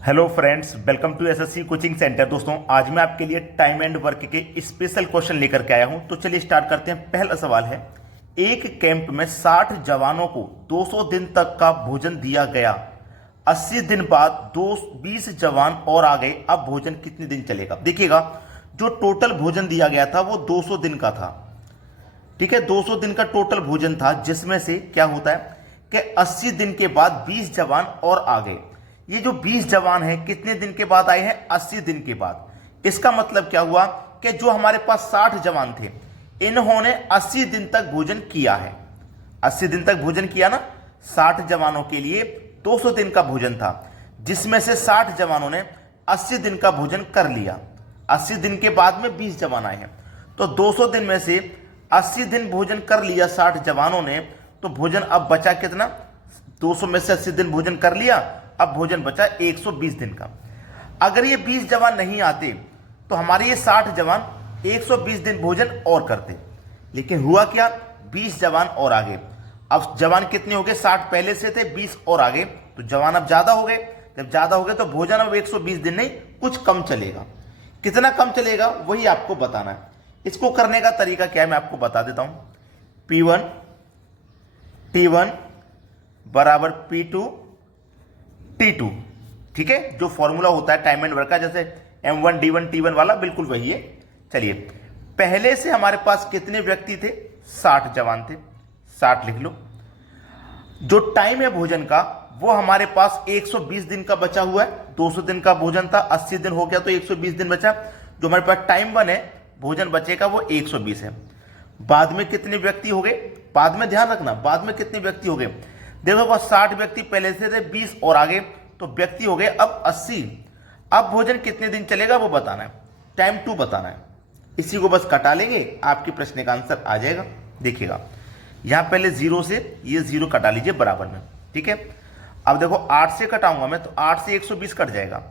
Hello friends, welcome to SSC coaching centre. दोस्तों, आज मैं आपके लिए टाइम एंड वर्क के स्पेशल क्वेश्चन लेकर के आया हूं। तो चलिए स्टार्ट करते हैं। पहला सवाल है, एक कैंप में 60 जवानों को 200 दिन तक का भोजन दिया गया। 80 दिन बाद 20 जवान और आ गए। अब भोजन कितने दिन चलेगा? देखिएगा, जो टोटल भोजन दिया गया था वो 200 दिन का था। ठीक है, 200 दिन का टोटल भोजन था, जिसमें से क्या होता है कि 80 दिन के बाद 20 जवान और आ गए। ये जो 20 जवान हैं कितने दिन के बाद आए हैं? 80 दिन के बाद। इसका मतलब क्या हुआ कि जो हमारे पास 60 जवान थे, इन्होंने 80 दिन तक भोजन किया है। 80 दिन तक भोजन किया ना। 60 जवानों के लिए 200 दिन का भोजन था, जिसमें से 60 जवानों ने 80 दिन का भोजन कर लिया। 80 दिन के बाद में 20 जवान आए हैं, तो 200 दिन में से 80 दिन भोजन कर लिया 60 जवानों ने। तो भोजन अब बचा कितना? 200 में से 80 दिन भोजन कर लिया, अब भोजन बचा 120 दिन का। अगर ये 20 जवान नहीं आते तो हमारे ये 60 जवान 120 दिन भोजन और करते। लेकिन हुआ क्या? 20 जवान और आ गए। अब जवान कितने हो गए? 60 पहले से थे, 20 और आ गए, तो जवान अब ज्यादा हो गए। जब ज्यादा हो गए तो भोजन अब 120 दिन नहीं, कुछ कम चलेगा। कितना कम चलेगा वही आपको बताना है। इसको करने का तरीका क्या है मैं आपको बता देता हूं। P1 T1 बराबर P2 T2। ठीक है, जो फॉर्मूला होता है टाइम एंड वर्क का, जैसे M1 D1 T1 वाला, बिल्कुल वही है। चलिए, पहले से हमारे पास कितने व्यक्ति थे? 60 जवान थे। 60 लिख लो। जो टाइम है भोजन का वो हमारे पास 120 दिन का बचा हुआ है। 200 दिन का भोजन था, 80 दिन हो गया तो 120 दिन बचा। जो हमारे पास टाइम वन है, भोजन बचेगा, वो 120 है। बाद में कितने व्यक्ति हो गए? बाद में ध्यान रखना, बाद में कितने व्यक्ति हो गए? देखो, बस 60 व्यक्ति पहले से थे, 20 और आगे, तो व्यक्ति हो गए अब 80। अब भोजन कितने दिन चलेगा वो बताना है, टाइम 2 बताना है। इसी को बस कटा लेंगे, आपके प्रश्न का आंसर आ जाएगा। देखिएगा, यहां पहले 0 से ये 0 कटा लीजिए बराबर में। ठीक है, अब देखो 8 से कटाऊंगा मैं, तो 8 से 120 कट जाएगा।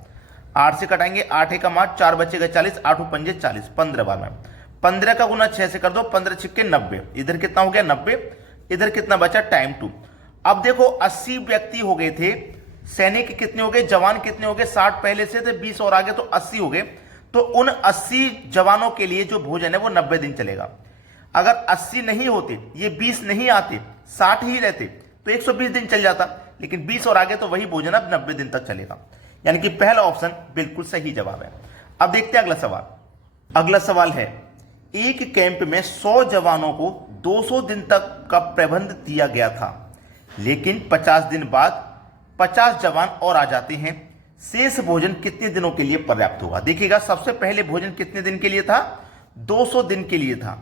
8 से कटाएंगे, 8 एक 8, 4 बचेगा 40, 8 पंजे 40, 15 बार में 15 का गुना 6 से कर दो, 15 छिक्के 90। इधर कितना हो गया? 90। इधर कितना बचा? टाइम 2। अब देखो 80 व्यक्ति हो गए थे। सैनिक कितने हो गए? जवान कितने हो गए? 60 पहले से थे, 20 और आगे, तो 80 हो गए। तो उन 80 जवानों के लिए जो भोजन है वो 90 दिन चलेगा। अगर 80 नहीं होते, ये 20 नहीं आते, 60 ही रहते, तो 120 दिन चल जाता। लेकिन 20 और आगे, तो वही भोजन अब 90 दिन तक चलेगा। यानी कि पहला ऑप्शन बिल्कुल सही जवाब है। अब देखते हैं अगला सवाल। अगला सवाल है, एक कैंप में 100 जवानों को 200 दिन तक का प्रबंध दिया गया था, लेकिन 50 दिन बाद 50 जवान और आ जाते हैं। शेष भोजन कितने दिनों के लिए पर्याप्त होगा? देखिएगा, सबसे पहले भोजन कितने दिन के लिए था? 200 दिन के लिए था,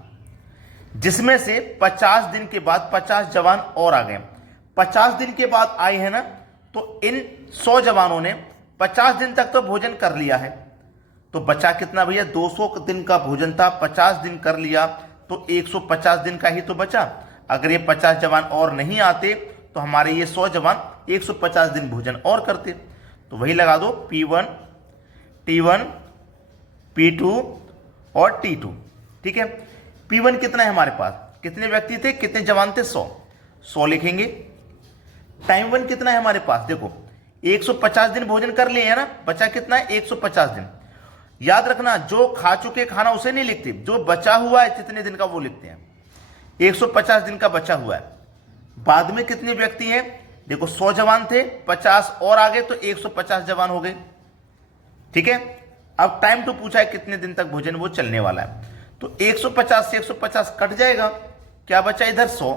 जिसमें से 50 दिन के बाद 50 जवान और आ गए। 50 दिन के बाद आए हैं ना, तो इन 100 जवानों ने 50 दिन तक तो भोजन कर लिया है। तो बचा कितना भैया? 200 दिन का भोजन था, 50 दिन कर लिया, तो 150 दिन का ही तो बचा। अगर ये 50 जवान और नहीं आते तो हमारे ये 100 जवान 150 दिन भोजन और करते। तो वही लगा दो, P1 T1 P2 और T2। ठीक है, P1 कितना है हमारे पास? कितने व्यक्ति थे, कितने जवान थे? 100 लिखेंगे। टाइम 1 कितना है हमारे पास? देखो, 150 दिन भोजन कर लिए है ना, बचा कितना है? 150 दिन। याद रखना, जो खा चुके खाना उसे नहीं लिखते, जो बचा हुआ है कितने दिन का वो लिखते हैं। 150 दिन का बचा हुआ है। बाद में कितने व्यक्ति हैं? देखो, 100 जवान थे, 50 और आगे, तो 150 जवान हो गए। ठीक है, अब टाइम 2 पूछा है कितने दिन तक भोजन वो चलने वाला है, तो 150 से 150 कट जाएगा। क्या बचा? इधर 100,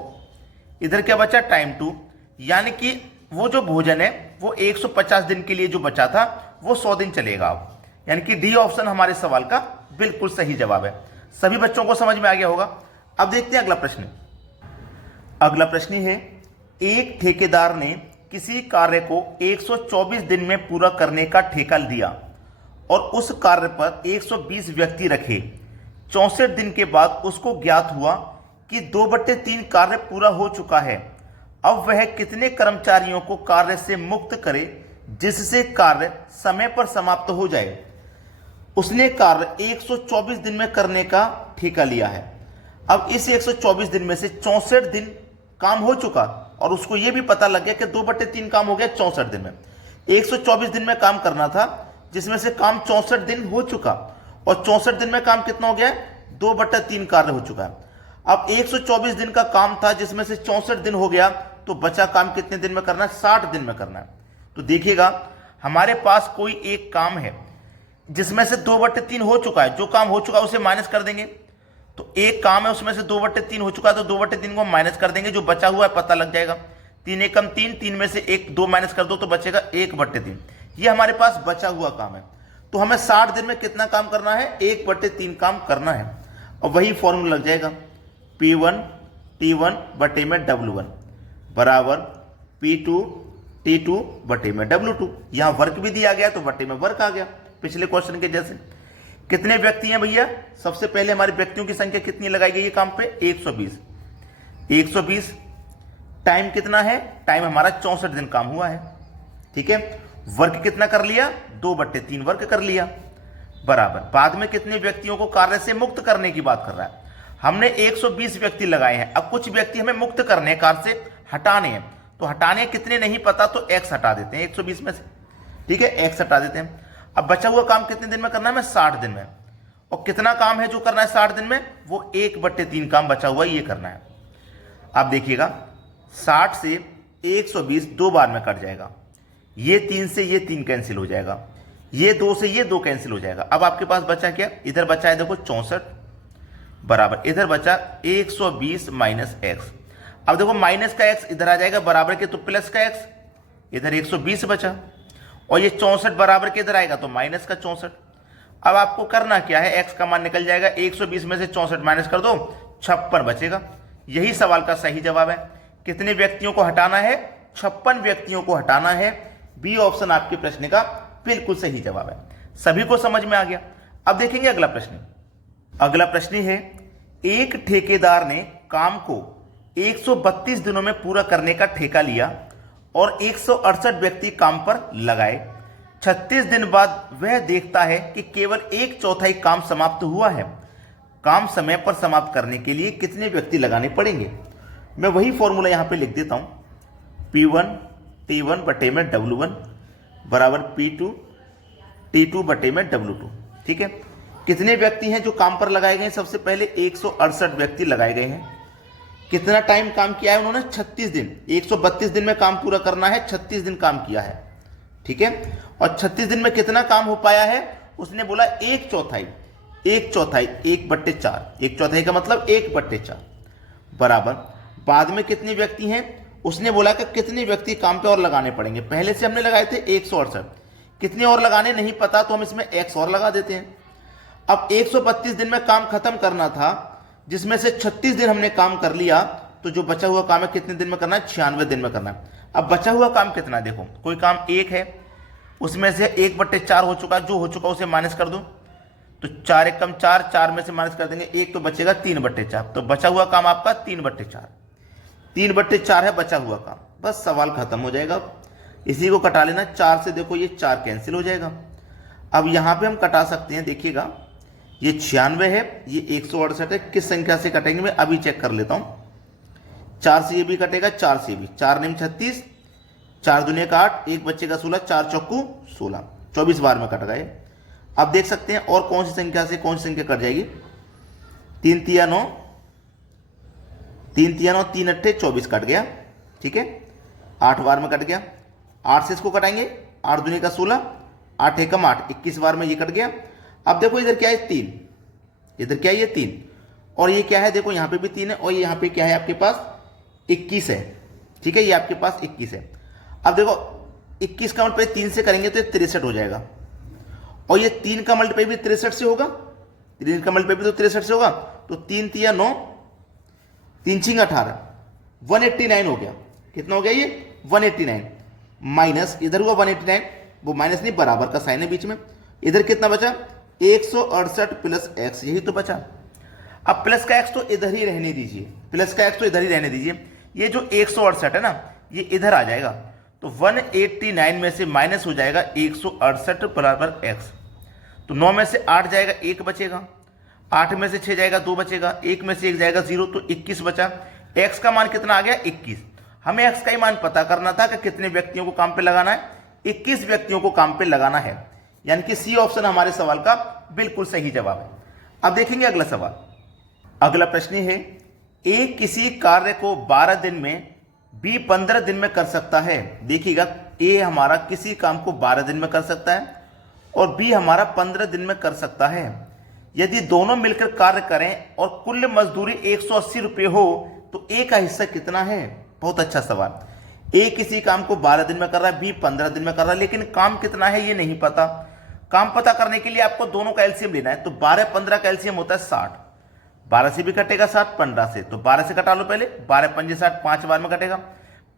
इधर क्या बचा? टाइम 2। यानी कि वो जो भोजन है वो 150 दिन के लिए जो बचा था वो 100 दिन चलेगा अब। यानी कि डी ऑप्शन हमारे सवाल का बिल्कुल सही जवाब है। सभी बच्चों को समझ में आ गया होगा। अब देखते हैं अगला प्रश्न। अगला प्रश्न है, एक ठेकेदार ने किसी कार्य को 124 दिन में पूरा करने का ठेका दिया और उस कार्य पर 120 व्यक्ति रखे। 64 दिन के बाद उसको ज्ञात हुआ कि 2/3 कार्य पूरा हो चुका है। अब वह कितने कर्मचारियों को कार्य से मुक्त करे जिससे कार्य समय पर समाप्त हो जाए? उसने कार्य 124 दिन में करने का ठेका लिया है। अब इस 124 दिन में से 64 दिन काम हो चुका और उसको यह भी पता लग गया कि 2/3 काम हो गया 64 दिन में। 124 दिन में काम करना था, जिसमें से काम 64 दिन हो चुका, और 64 दिन में काम कितना हो गया? 2/3 कार्य हो चुका है। अब 124 दिन का काम था, जिसमें से 64 दिन हो गया, तो बचा काम कितने दिन में करना है? 60 दिन में करना है। तो देखिएगा, हमारे पास कोई एक काम है जिसमें से 2/3 हो चुका है। जो काम हो चुका है उसे माइनस कर देंगे। तो एक काम है उसमें से 2/3 हो चुका है, तो 2/3 को माइनस कर देंगे। जो बचा हुआ है पता लग जाएगा। 3 एकम 3, 3 में से 2 माइनस कर दो तो बचेगा 1/3। ये हमारे पास बचा हुआ काम है। तो हमें 60 दिन में कितना काम करना है? 1/3 काम करना है। और वही फॉर्मूला लग जाएगा, P1 T1 बटे में W1 बराबर P2 T2 बटे में W2। यहां वर्क भी दिया गया तो बटे में वर्क आ गया, पिछले क्वेश्चन के जैसे। कितने व्यक्ति हैं भैया? सबसे पहले हमारे व्यक्तियों की संख्या कितनी लगाई गई है काम पे? 120। 120 टाइम कितना है? टाइम हमारा 64 दिन काम हुआ है। ठीक है, वर्क कितना कर लिया? 2/3 वर्क कर लिया बराबर। बाद में कितने व्यक्तियों को कार्य से मुक्त करने की बात कर रहा है? हमने 120 व्यक्ति लगाए हैं। अब कुछ व्यक्ति हमें मुक्त करने, कार्य से हटाने हैं। तो हटाने कितने नहीं पता, तो x हटा देते हैं 120 में से। ठीक है, x हटा देते हैं। अब बचा हुआ काम कितने दिन में करना है? मैं 60 दिन में। और कितना काम है जो करना है 60 दिन में? वो 1/3 काम बचा हुआ है, ये करना है। आप देखिएगा, 60 से 120 2 बार में कट जाएगा। ये 3 से ये 3 कैंसिल हो जाएगा। ये 2 से ये 2 कैंसिल हो जाएगा। अब आपके पास बचा क्या? इधर बचा है देखो 64 बराबर, इधर बचा 120 माइनस एक्स। अब देखो माइनस का x इधर आ जाएगा बराबर के, तो प्लस का x, इधर 120 बचा, और ये 64 बराबर के इधर आएगा तो माइनस का 64। अब आपको करना क्या है? x का मान निकल जाएगा, 120 में से 64 माइनस कर दो, 56 बचेगा। यही सवाल का सही जवाब है। कितने व्यक्तियों को हटाना है? 56 व्यक्तियों को हटाना है। बी ऑप्शन आपके प्रश्न का बिल्कुल सही जवाब है। सभी को समझ में आ गया। अब देखेंगे अगला प्रश्न। अगला प्रश्न है, एक ठेकेदार ने काम को 132 दिनों में पूरा करने का ठेका लिया और 168 व्यक्ति काम पर लगाए। 36 दिन बाद वह देखता है कि केवल 1/4 काम समाप्त हुआ है। काम समय पर समाप्त करने के लिए कितने व्यक्ति लगाने पड़ेंगे? मैं वही फॉर्मूला यहां पे लिख देता हूं, P1 T1 बटे में W1 बराबर P2 T2 बटे में W2। ठीक है, कितने व्यक्ति हैं जो काम पर लगाए गए? सबसे पहले 168 व्यक्ति लगाए गए हैं। कितना टाइम काम किया है उन्होंने? 36 दिन। 132 दिन में काम पूरा करना है, 36 दिन काम किया है। ठीक है, और 36 दिन में कितना काम हो पाया है? उसने बोला 1/4। 1/4 1/4, 1/4 का मतलब 1/4 बराबर। बाद में कितने व्यक्ति हैं? उसने बोला कि कितने व्यक्ति काम पे और लगाने पड़ेंगे। पहले से हमने लगाए थे 168, कितने और लगाने नहीं पता, तो हम इसमें x और लगा देते हैं। अब 132 दिन में काम खत्म करना था, जिसमें से 36 दिन हमने काम कर लिया, तो जो बचा हुआ काम है कितने दिन में करना है? 96 दिन में करना है। अब बचा हुआ काम कितना है? देखो, कोई काम 1 है, उसमें से 1/4 हो चुका, जो हो चुका उसे माइनस कर दो, तो 4 एकम 4, 4 में से माइनस कर देंगे 1, तो बचेगा 3/4। तो बचा हुआ काम आपका 3/4, 3/4 है बचा हुआ काम। बस सवाल खत्म हो जाएगा। इसी को कटा लेना, 4 से देखो ये 4 कैंसिल हो जाएगा। अब यहां पे हम कटा सकते हैं, देखिएगा ये 96 है, ये 168 है। किस संख्या से कटेंगे मैं अभी चेक कर लेता हूं। 4 से ये भी कटेगा, 4 से भी, 4 9 36, 4 दूनी 8, 1 बचेगा 16, 4 चौकू 16, 24 बार में कट गए। अब देख सकते हैं और कौन सी संख्या से कौन सी संख्या कट जाएगी। 3 तिया 9, 3 तिया 9, 3 अट्ठे 24 कट गया। ठीक है, 8 बार में कट गया। 8 से इसको कटाएंगे, 8 दूनी का 16, 8 एकम 8, 21 बार में ये कट गया। अब देखो इधर क्या है? 3, इधर क्या है? ये 3, और ये क्या है? देखो यहां पे भी 3 है, और ये यहां पे क्या है आपके पास? 21 है। ठीक है, ये आपके पास 21 है। अब देखो 21 का मल्टीप्लाई 3 से करेंगे तो ये 63 हो जाएगा, और ये 3 का मल्टीप्लाई भी 63 से होगा, 3 का मल्टीप्लाई भी तो 63 से होगा। तो 3 तिया 9, 3 छिंग 18, 189 हो गया। कितना हो गया ये? 189 माइनस, इधर हुआ 189, वो माइनस नहीं, बराबर का साइन है बीच में। इधर कितना बचा? 168 प्लस x, यही तो बचा। अब प्लस का x तो इधर ही रहने दीजिए, प्लस का x तो इधर ही रहने दीजिए। ये जो 168 है ना, ये इधर आ जाएगा, तो 189 में से माइनस हो जाएगा 168 बराबर x। तो 9 में से 8 जाएगा, 1 बचेगा, 8 में से 6 जाएगा, 2 बचेगा, 1 में से 1 जाएगा 0, तो 21 बचा। x का मान कितना आ गया? 21। हमें x का ही मान पता करना था कि कितने व्यक्तियों को काम पे लगाना है, 21 व्यक्तियों को काम पे लगाना है, यानी कि सी ऑप्शन हमारे सवाल का बिल्कुल सही जवाब है। अब देखेंगे अगला सवाल। अगला प्रश्न है, ए किसी कार्य को 12 दिन में, बी 15 दिन में कर सकता है। देखिएगा, ए हमारा किसी काम को 12 दिन में कर सकता है और बी हमारा 15 दिन में कर सकता है। यदि दोनों मिलकर कार्य करें और कुल मजदूरी 180 रुपये हो तो ए का हिस्सा कितना है? बहुत अच्छा सवाल। ए किसी काम को 12 दिन में कर रहा है, बी 15 दिन में कर रहा है, लेकिन काम कितना है ये नहीं पता। काम पता करने के लिए आपको दोनों का एलसीएम लेना है। तो 12-15 का एलसीएम होता है 60। 12 से भी कटेगा 60, 15 से, तो 12 से कटा लो पहले। 12×5 = 60, 5 बार में कटेगा।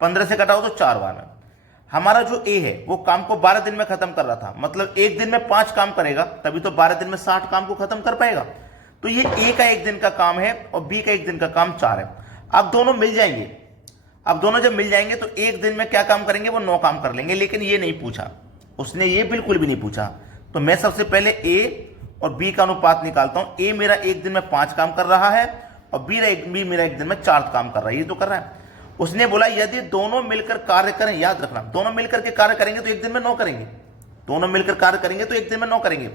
15 से कटाओ तो 4 बार में। हमारा जो ए है वो काम को 12 दिन में खत्म कर रहा था, मतलब एक दिन में 5 काम करेगा, तभी तो 12 दिन में 60 काम को खत्म कर पाएगा। तो ये ए का एक दिन का काम है और बी का एक दिन का काम 4 है। अब दोनों मिल जाएंगे। अब दोनों जब मिल जाएंगे तो एक दिन में क्या काम करेंगे? वो 9 काम कर लेंगे। लेकिन ये नहीं पूछा उसने, ये बिल्कुल भी नहीं पूछा। तो मैं सबसे पहले ए और बी का अनुपात निकालता हूं। ए मेरा एक दिन में 5 काम कर रहा है और बी मेरा एक दिन में 4 काम कर रहा है। ये तो कर रहा है। उसने बोला यदि दोनों मिलकर कार्य करें, याद रखना, दोनों मिलकर के कार्य करेंगे तो एक दिन में 9 करेंगे। दोनों मिलकर कार्य करेंगे तो एक दिन में 9 करेंगे।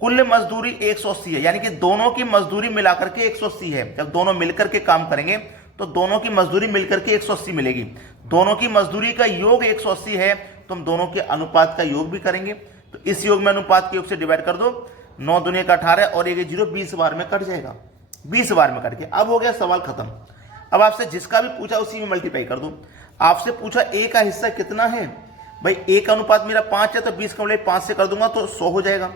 कुल मजदूरी 180 है, यानी कि दोनों की मजदूरी मिलाकर के 180 है। जब दोनों मिलकर के काम करेंगे तो दोनों की मजदूरी मिलकर के 180 मिलेगी। दोनों की मजदूरी का योग 180 है, तो हम दोनों के अनुपात का योग भी करेंगे। तो इस योग में अनुपात के योग से डिवाइड कर दो। 9 दूनी 18 और 1 0, 20 बार में कट जाएगा। 20 बार में कट के अब हो गया सवाल खत्म। अब आपसे जिसका भी पूछा उसी में मल्टीप्लाई कर दो। आपसे पूछा ए का हिस्सा कितना है, भाई ए का अनुपात मेरा 5 है तो 20 का मल्टीप्लाई 5 से कर दूंगा तो 100 हो जाएगा।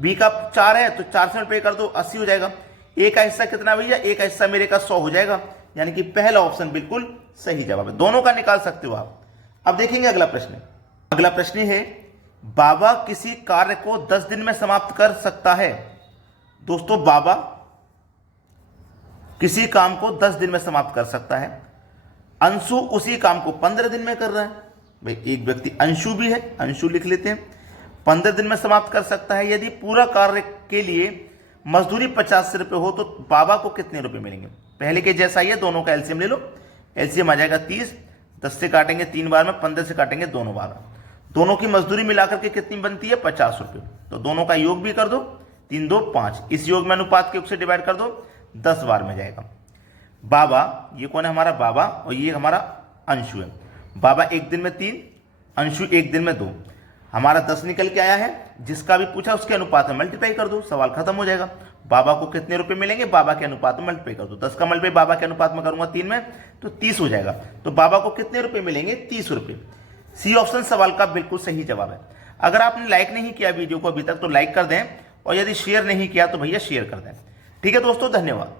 बी का 4 है तो 4 से मल्टीप्लाई कर दो 80 हो जाएगा। ए का हिस्सा कितना भैया? ए का हिस्सा मेरे का 100 हो जाएगा, यानी कि पहला ऑप्शन बिल्कुल सही जवाब है। दोनों का निकाल सकते हो आप। अब देखेंगे अगला प्रश्न। अगला प्रश्न है, बाबा किसी कार्य को 10 दिन में समाप्त कर सकता है। दोस्तों, बाबा किसी काम को 10 दिन में समाप्त कर सकता है। अंशु उसी काम को 15 दिन में कर रहा है। भाई एक व्यक्ति अंशु भी है, अंशु लिख लेते हैं। 15 दिन में समाप्त कर सकता है। यदि पूरा कार्य के लिए मजदूरी 50 रुपये हो तो बाबा को कितने रुपए मिलेंगे? पहले के जैसा ही है, दोनों का एलसीएम ले लो। एलसीएम आ जाएगा 30। 10 से काटेंगे 3 बार में, 15 से काटेंगे दोनों बार में। दोनों की मजदूरी मिलाकर के कितनी बनती है? 50 रुपये। तो दोनों का योग भी कर दो। 3 2 5। इस योग में अनुपात के योग से डिवाइड कर दो, 10 बार में जाएगा। बाबा, ये कौन है? हमारा बाबा, और ये हमारा अंशु है। बाबा एक दिन में 3, अंशु एक दिन में 2। हमारा 10 निकल के आया है। जिसका भी पूछा उसके अनुपात में मल्टीप्लाई कर दो, सवाल खत्म हो जाएगा। बाबा को कितने रुपए मिलेंगे? बाबा के अनुपात में मल्टीप्लाई कर दो। 10 का मल्टीप्लाई बाबा के अनुपात में करूंगा 3 में तो 30 हो जाएगा। तो बाबा को कितने रुपए मिलेंगे? 30 रुपए। सी ऑप्शन सवाल का बिल्कुल सही जवाब है। अगर आपने लाइक नहीं किया वीडियो को अभी तक तो लाइक कर दें, और यदि शेयर नहीं किया तो भैया शेयर कर दें। ठीक है दोस्तों, धन्यवाद।